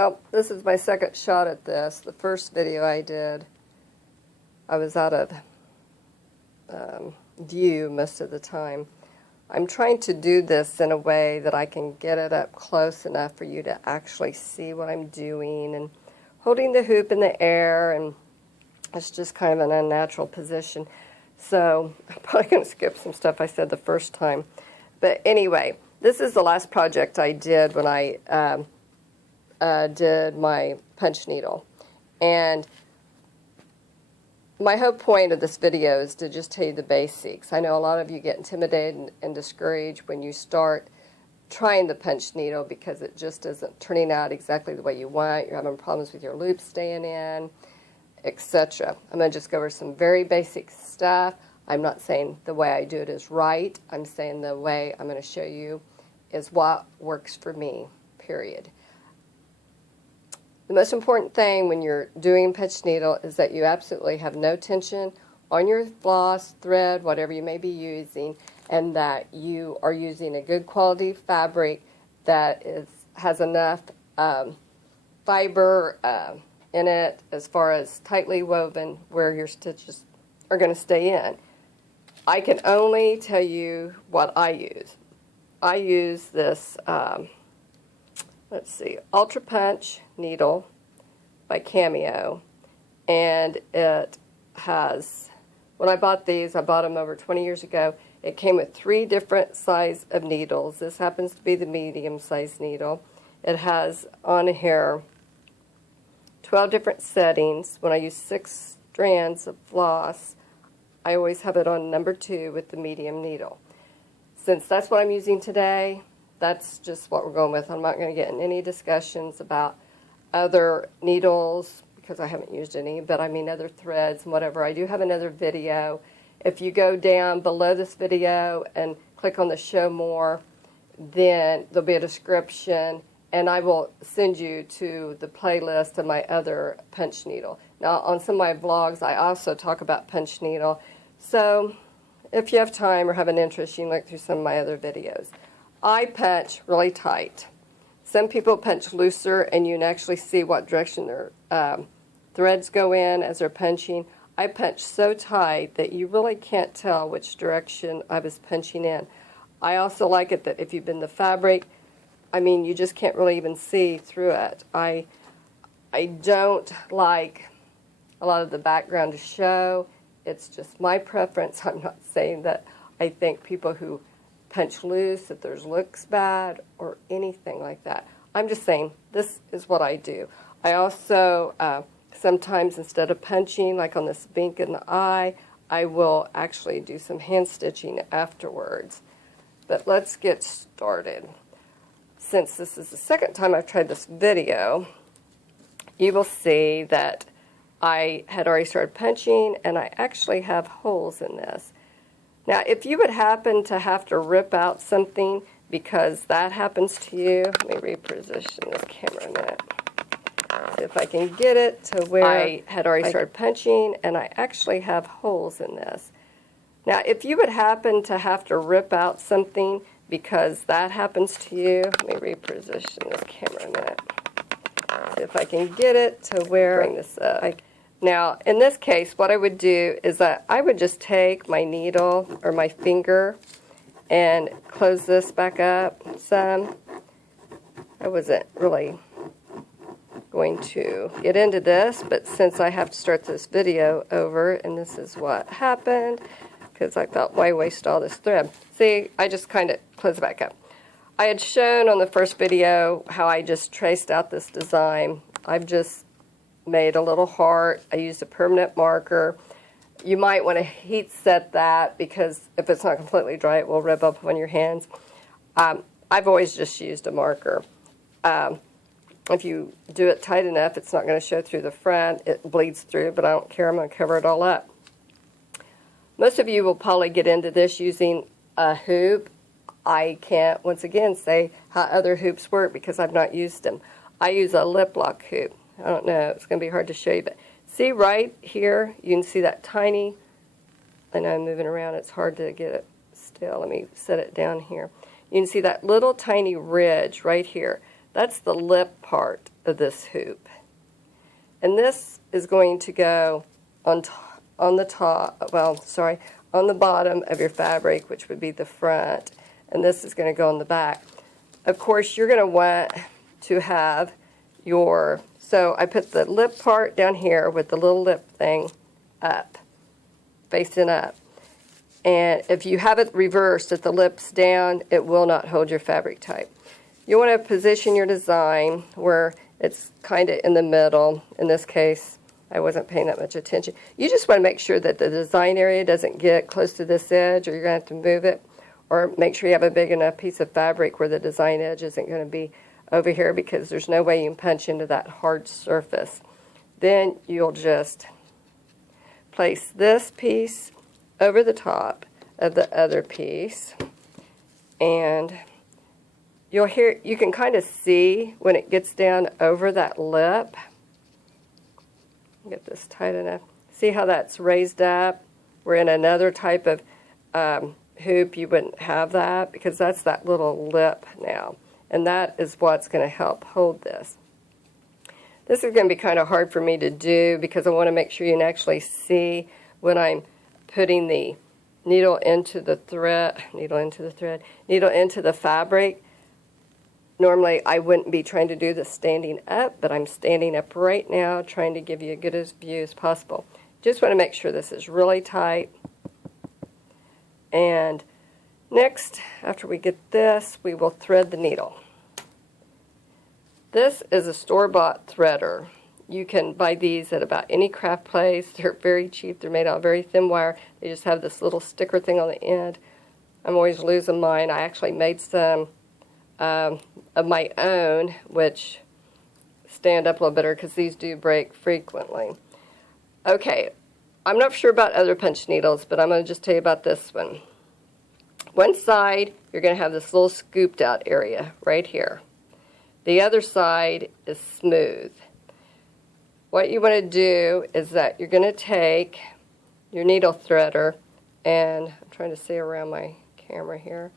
Well, this is my second shot at this. The first video I did, I was out of view most of the time. I'm trying to do this in a way that I can get it up close enough for you to actually see what I'm doing, and holding the hoop in the air, and it's just kind of an unnatural position. So I'm probably going to skip some stuff I said the first time. But anyway, this is the last project I did when I did my punch needle. And my whole point of this video is to just tell you the basics. I know a lot of you get intimidated and discouraged when you start trying the punch needle because it just isn't turning out exactly the way you want. You're having problems with your loop staying in, etc. I'm going to just go over some very basic stuff. I'm not saying the way I do it is right. I'm saying the way I'm going to show you is what works for me, period. The most important thing when you're doing punch needle is that you absolutely have no tension on your floss, thread, whatever you may be using, and that you are using a good quality fabric that has enough fiber in it as far as tightly woven where your stitches are going to stay in. I can only tell you what I use. I use this let's see, Ultra Punch needle by Cameo, and it has, when I bought these, I bought them over 20 years ago. It came with 3 different size of needles. This happens to be the medium size needle. It has on here 12 different settings. When I use 6 strands of floss, I always have it on number 2 with the medium needle. Since that's what I'm using today, that's just what we're going with. I'm not going to get in any discussions about other needles because I haven't used any, but I mean other threads and whatever. I do have another video. If you go down below this video and click on the show more, then there'll be a description, and I will send you to the playlist of my other punch needle. Now, on some of my vlogs, I also talk about punch needle. So if you have time or have an interest, you can look through some of my other videos. I punch really tight. Some people punch looser, and you can actually see what direction their threads go in as they're punching. I punch so tight that you really can't tell which direction I was punching in. I also like it that if you bend the fabric, I mean, you just can't really even see through it. I don't like a lot of the background to show. It's just my preference. I'm not saying that I think people who punch loose, that theirs looks bad or anything like that. I'm just saying this is what I do. I also sometimes, instead of punching like on this bink in the eye, I will actually do some hand stitching afterwards. But let's get started. Since this is the second time I've tried this video, you will see that I had already started punching, and I actually have holes in this. Now, if you would happen to have to rip out something because that happens to you, let me reposition this camera a minute. See if I can get it to where I had already started punching, and I actually have holes in this. Now, if you would happen to have to rip out something because that happens to you, let me reposition this camera a minute. See if I can get it to where, bring this up. Now, in this case, what I would do is that I would just take my needle or my finger and close this back up some. I wasn't really going to get into this, but since I have to start this video over, and this is what happened, because I thought, why waste all this thread? See, I just kind of close it back up. I had shown on the first video how I just traced out this design. I've just made a little heart. I used a permanent marker. You might want to heat set that because if it's not completely dry, it will rub up on your hands. I've always just used a marker. If you do it tight enough, it's not going to show through the front. It bleeds through, but I don't care. I'm going to cover it all up. Most of you will probably get into this using a hoop. I can't, once again, say how other hoops work because I've not used them. I use a lip lock hoop. I don't know, it's going to be hard to show you, but see right here, you can see that tiny, I know I'm moving around, it's hard to get it still. Let me set it down here. You can see that little tiny ridge right here. That's the lip part of this hoop. And this is going to go on the top, on the bottom of your fabric, which would be the front, and this is going to go on the back. Of course, you're going to want to have your, so I put the lip part down here with the little lip thing up, facing up. And if you have it reversed, if the lip's down, it will not hold your fabric tight. You want to position your design where it's kind of in the middle. In this case, I wasn't paying that much attention. You just want to make sure that the design area doesn't get close to this edge, or you're going to have to move it, or make sure you have a big enough piece of fabric where the design edge isn't going to be over here, because there's no way you can punch into that hard surface. Then you'll just place this piece over the top of the other piece, and you can kind of see when it gets down over that lip. Get this tight enough. See how that's raised up? We're in another type of hoop. You wouldn't have that because that's that little lip now, and that is what's going to help hold this. This is going to be kind of hard for me to do because I want to make sure you can actually see when I'm putting the needle into the fabric. Normally I wouldn't be trying to do this standing up, but I'm standing up right now trying to give you a good view as possible. Just want to make sure this is really tight. And next, after we get this, we will thread the needle. This is a store-bought threader. You can buy these at about any craft place. They're very cheap. They're made out of very thin wire. They just have this little sticker thing on the end. I'm always losing mine. I actually made some of my own, which stand up a little better because these do break frequently. Okay, I'm not sure about other punch needles, but I'm going to just tell you about this one. One side, you're going to have this little scooped out area right here. The other side is smooth. What you want to do is that you're going to take your needle threader, and I'm trying to see around my camera here,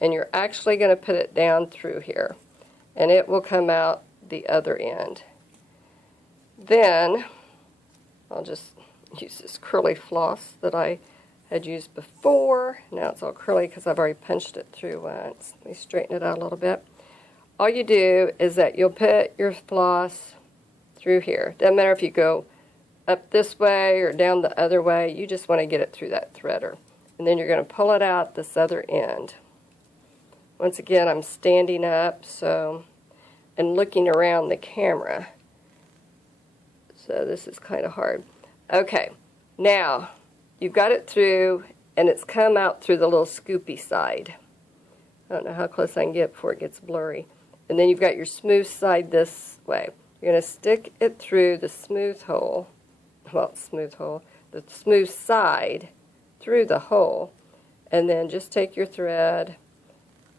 and you're actually going to put it down through here, and it will come out the other end. Then I'll just use this curly floss that I had used before. Now it's all curly because I've already punched it through once. Let me straighten it out a little bit. All you do is that you'll put your floss through here. Doesn't matter if you go up this way or down the other way, you just want to get it through that threader. And then you're going to pull it out this other end. Once again, I'm standing up and looking around the camera. So this is kind of hard. Okay, now you've got it through and it's come out through the little scoopy side. I don't know how close I can get before it gets blurry. And then you've got your smooth side this way. You're going to stick it through the smooth hole, the smooth side through the hole, and then just take your thread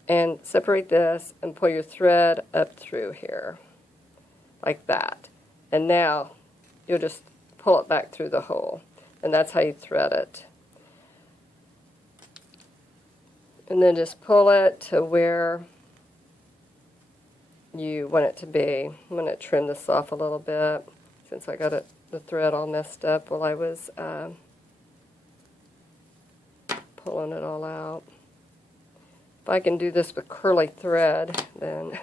and separate this and pull your thread up through here, like that. And now you'll just pull it back through the hole, and that's how you thread it. And then just pull it to where you want it to be. I'm going to trim this off a little bit since I got the thread all messed up while I was pulling it all out. If I can do this with curly thread, then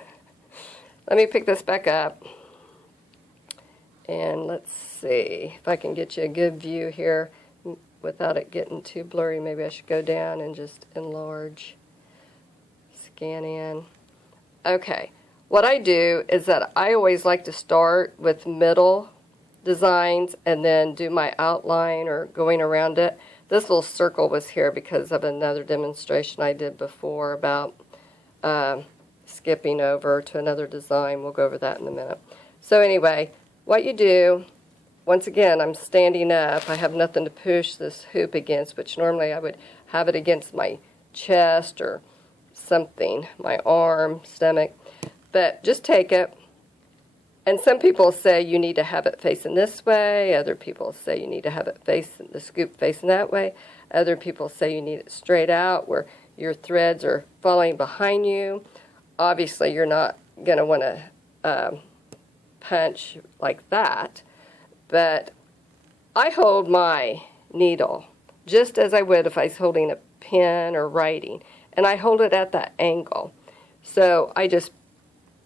let me pick this back up. And let's see if I can get you a good view here without it getting too blurry. Maybe I should go down and just enlarge, scan in. Okay, what I do is that I always like to start with middle designs and then do my outline or going around it. This little circle was here because of another demonstration I did before about skipping over to another design. We'll go over that in a minute. So anyway, what you do, once again, I'm standing up. I have nothing to push this hoop against, which normally I would have it against my chest or something, my arm, stomach. But just take it. And some people say you need to have it facing this way. Other people say you need to have it facing the scoop facing that way. Other people say you need it straight out where your threads are falling behind you. Obviously, you're not going to want to punch like that, but I hold my needle just as I would if I was holding a pen or writing, and I hold it at that angle. So I just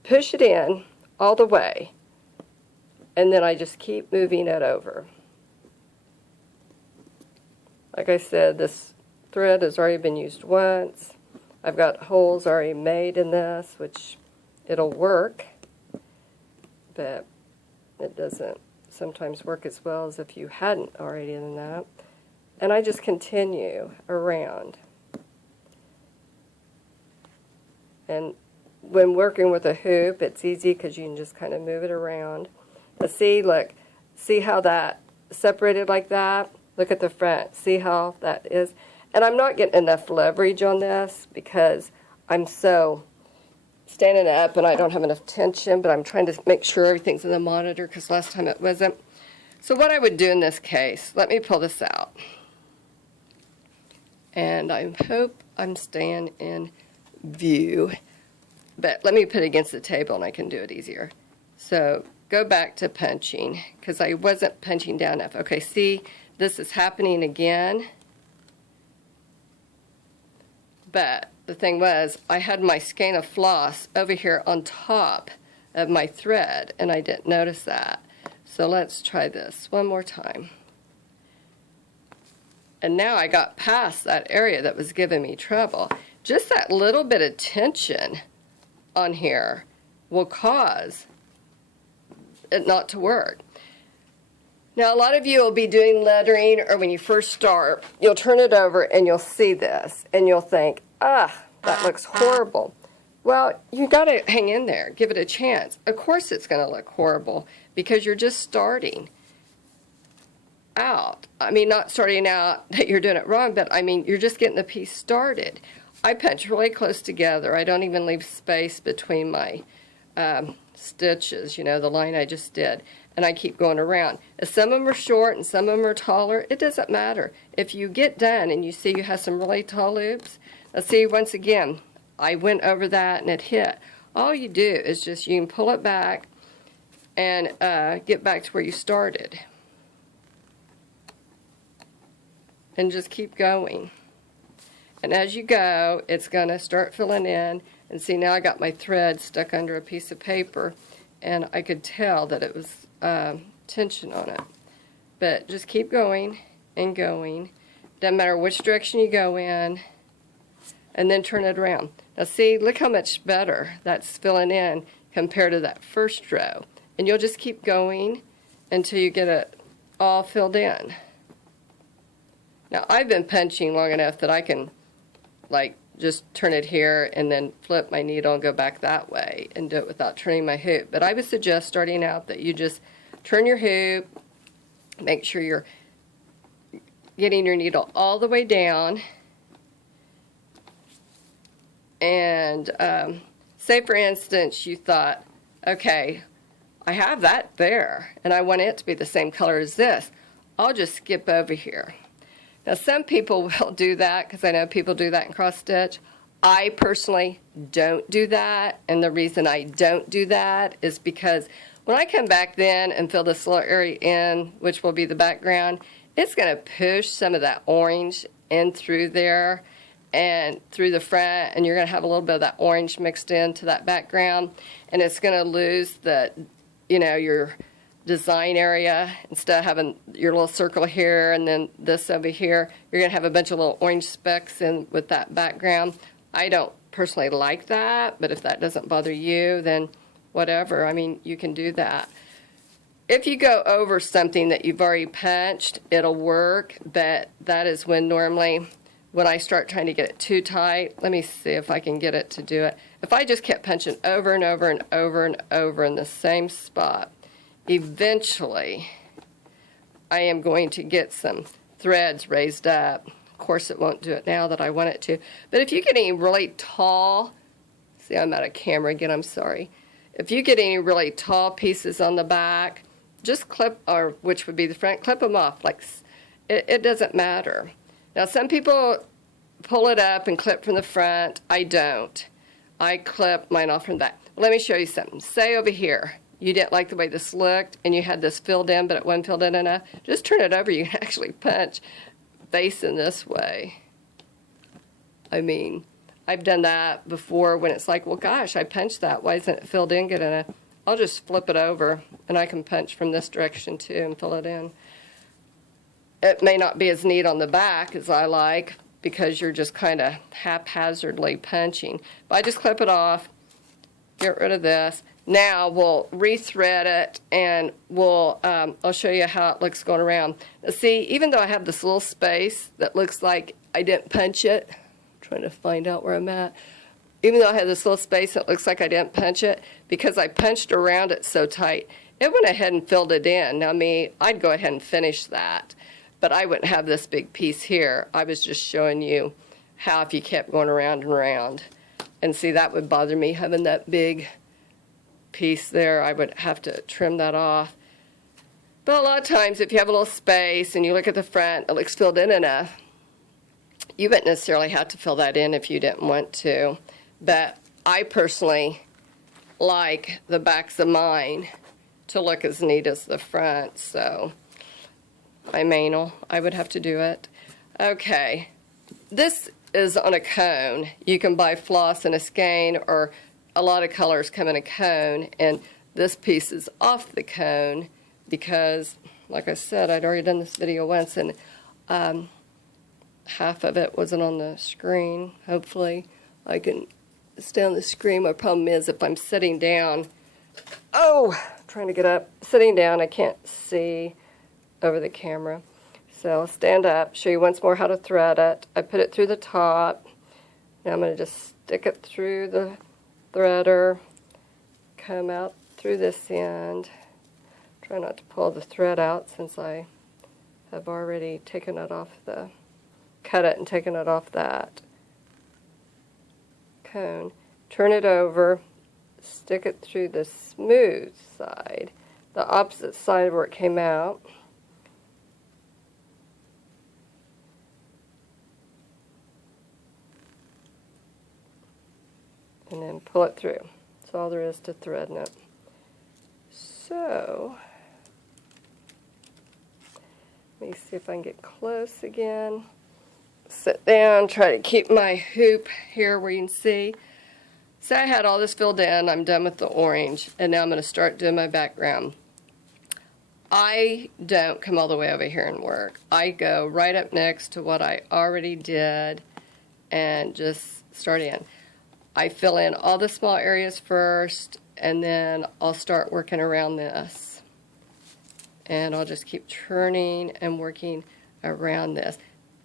push it in all the way, and then I just keep moving it over. Like I said, this thread has already been used once. I've got holes already made in this, which it'll work, but it doesn't sometimes work as well as if you hadn't already done that. And I just continue around. And when working with a hoop, it's easy because you can just kind of move it around. Now see, look, see how that separated like that? Look at the front. See how that is? And I'm not getting enough leverage on this because I'm so standing up and I don't have enough tension, but I'm trying to make sure everything's in the monitor because last time it wasn't. So what I would do in this case, let me pull this out. And I hope I'm staying in view, but let me put it against the table and I can do it easier. So go back to punching because I wasn't punching down enough. Okay, see, this is happening again. But the thing was, I had my skein of floss over here on top of my thread, and I didn't notice that. So let's try this one more time. And now I got past that area that was giving me trouble. Just that little bit of tension on here will cause it not to work. Now, a lot of you will be doing lettering, or when you first start, you'll turn it over and you'll see this, and you'll think, ah, that looks horrible. Well, you got to hang in there, give it a chance. Of course it's going to look horrible because you're just starting out. I mean, not starting out that you're doing it wrong, but I mean, you're just getting the piece started. I punch really close together. I don't even leave space between my stitches, you know, the line I just did. And I keep going around. If some of them are short and some of them are taller, it doesn't matter. If you get done and you see you have some really tall loops, now see, once again, I went over that and it hit. All you do is just, you can pull it back and get back to where you started. And just keep going. And as you go, it's going to start filling in. And see, now I got my thread stuck under a piece of paper, and I could tell that it was tension on it. But just keep going and going. Doesn't matter which direction you go in, and then turn it around. Now see, look how much better that's filling in compared to that first row. And you'll just keep going until you get it all filled in. Now I've been punching long enough that I can like just turn it here and then flip my needle and go back that way and do it without turning my hoop. But I would suggest starting out that you just turn your hoop, make sure you're getting your needle all the way down, and say for instance you thought, okay, I have that there and I want it to be the same color as this. I'll just skip over here. Now some people will do that because I know people do that in cross stitch. I personally don't do that, and the reason I don't do that is because when I come back then and fill this little area in, which will be the background, it's going to push some of that orange in through there and through the front, and you're going to have a little bit of that orange mixed into that background, and it's going to lose the, you know, your design area. Instead of having your little circle here and then this over here, you're going to have a bunch of little orange specks in with that background. I don't personally like that, but if that doesn't bother you, then whatever. I mean, you can do that. If you go over something that you've already punched, it'll work, but that is when normally when I start trying to get it too tight. Let me see if I can get it to do it. If I just kept punching over and over and over and over in the same spot, eventually I am going to get some threads raised up. Of course it won't do it now that I want it to, but if you get any really tall, see I'm out of camera again, I'm sorry. If you get any really tall pieces on the back, just clip, or which would be the front, clip them off. Like it doesn't matter. Now some people pull it up and clip from the front. I don't. I clip mine off from the back. Let me show you something. Say over here, you didn't like the way this looked and you had this filled in, but it wasn't filled in enough. Just turn it over. You can actually punch facing this way. I mean, I've done that before when it's like, well, gosh, I punched that. Why isn't it filled in good enough? I'll just flip it over and I can punch from this direction too and fill it in. It may not be as neat on the back as I like because you're just kind of haphazardly punching. But I just clip it off, get rid of this. Now we'll rethread it and I'll show you how it looks going around. Now see, even though I have this little space that looks like I didn't punch it, I'm trying to find out where I'm at. Even though I have this little space that looks like I didn't punch it, because I punched around it so tight, it went ahead and filled it in. Now me, I'd go ahead and finish that. But I wouldn't have this big piece here. I was just showing you how if you kept going around and around. And see, that would bother me, having that big piece there. I would have to trim that off. But a lot of times, if you have a little space and you look at the front, it looks filled in enough. You wouldn't necessarily have to fill that in if you didn't want to. But I personally like the backs of mine to look as neat as the front, so I'm anal. I would have to do it. Okay, this is on a cone. You can buy floss in a skein, or a lot of colors come in a cone, and this piece is off the cone because, like I said, I'd already done this video once, and half of it wasn't on the screen. Hopefully I can stay on the screen. My problem is if I'm sitting down, trying to get up, sitting down, I can't see over the camera. So I'll stand up, show you once more how to thread it. I put it through the top. Now I'm going to just stick it through the threader, come out through this end. Try not to pull the thread out since I have already taken it off cut it and taken it off that cone. Turn it over, stick it through the smooth side, the opposite side where it came out. And then pull it through. That's all there is to threading it. So, let me see if I can get close again. Sit down, try to keep my hoop here where you can see. So I had all this filled in. I'm done with the orange, and now I'm going to start doing my background. I don't come all the way over here and work. I go right up next to what I already did and just start in. I fill in all the small areas first, and then I'll start working around this. And I'll just keep turning and working around this.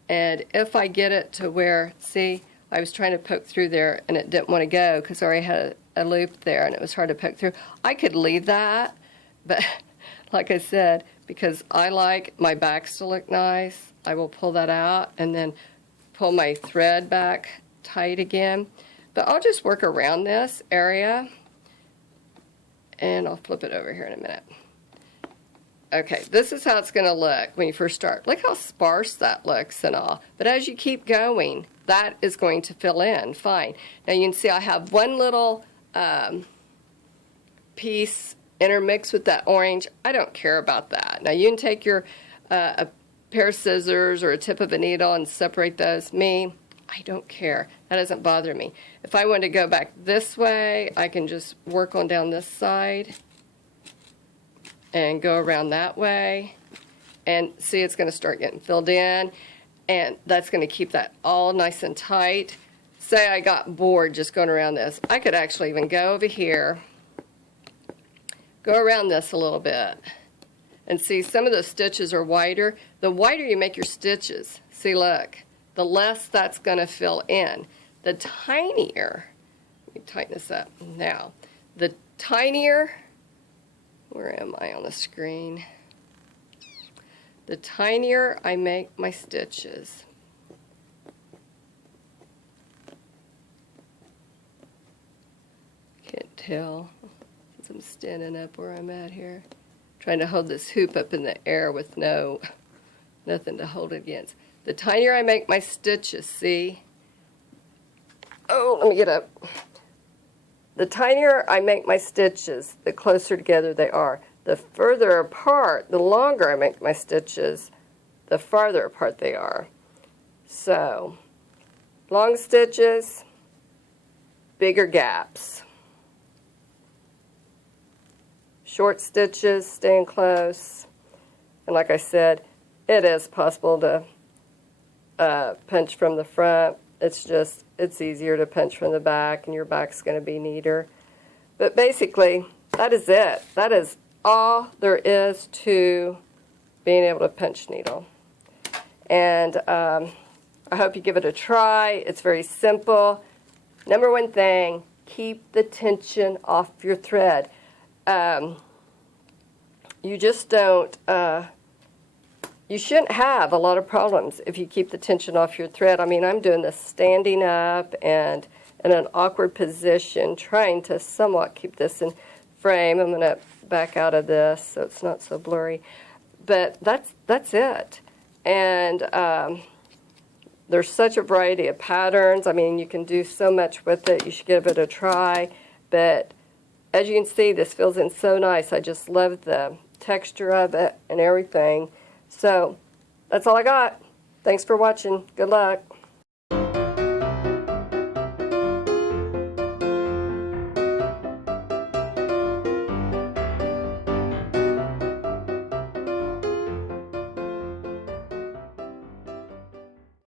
And if I get it to where, see, I was trying to poke through there and it didn't want to go because I already had a loop there and it was hard to poke through. I could leave that, but like I said, because I like my backs to look nice, I will pull that out and then pull my thread back tight again. But I'll just work around this area, and I'll flip it over here in a minute. Okay, this is how it's going to look when you first start. Look how sparse that looks and all. But as you keep going, that is going to fill in fine. Now you can see I have one little piece intermixed with that orange. I don't care about that. Now you can take your a pair of scissors or a tip of a needle and separate those. Me, I don't care. That doesn't bother me. If I want to go back this way, I can just work on down this side and go around that way. And see, it's going to start getting filled in. And that's going to keep that all nice and tight. Say I got bored just going around this. I could actually even go over here, go around this a little bit. And see, some of those stitches are wider. The wider you make your stitches, see, look, the less that's going to fill in. The tinier, let me tighten this up now, the tinier, where am I on the screen? The tinier I make my stitches, can't tell since I'm standing up where I'm at here. Trying to hold this hoop up in the air with nothing to hold it against. The tinier I make my stitches, see? Oh, let me get up. the tinier I make my stitches, the closer together they are. The further apart, the longer I make my stitches, the farther apart they are. So, long stitches, bigger gaps. Short stitches, staying close. And like I said, it is possible to pinch from the front. It's easier to pinch from the back, and your back's going to be neater. But basically, that is it. That is all there is to being able to pinch needle. And I hope you give it a try. It's very simple. Number one thing, keep the tension off your thread. You just don't, you shouldn't have a lot of problems if you keep the tension off your thread. I mean, I'm doing this standing up and in an awkward position, trying to somewhat keep this in frame. I'm going to back out of this so it's not so blurry. But that's it. And there's such a variety of patterns. I mean, you can do so much with it. You should give it a try. But as you can see, this feels in so nice. I just love the texture of it and everything. So that's all I got. Thanks for watching. Good luck.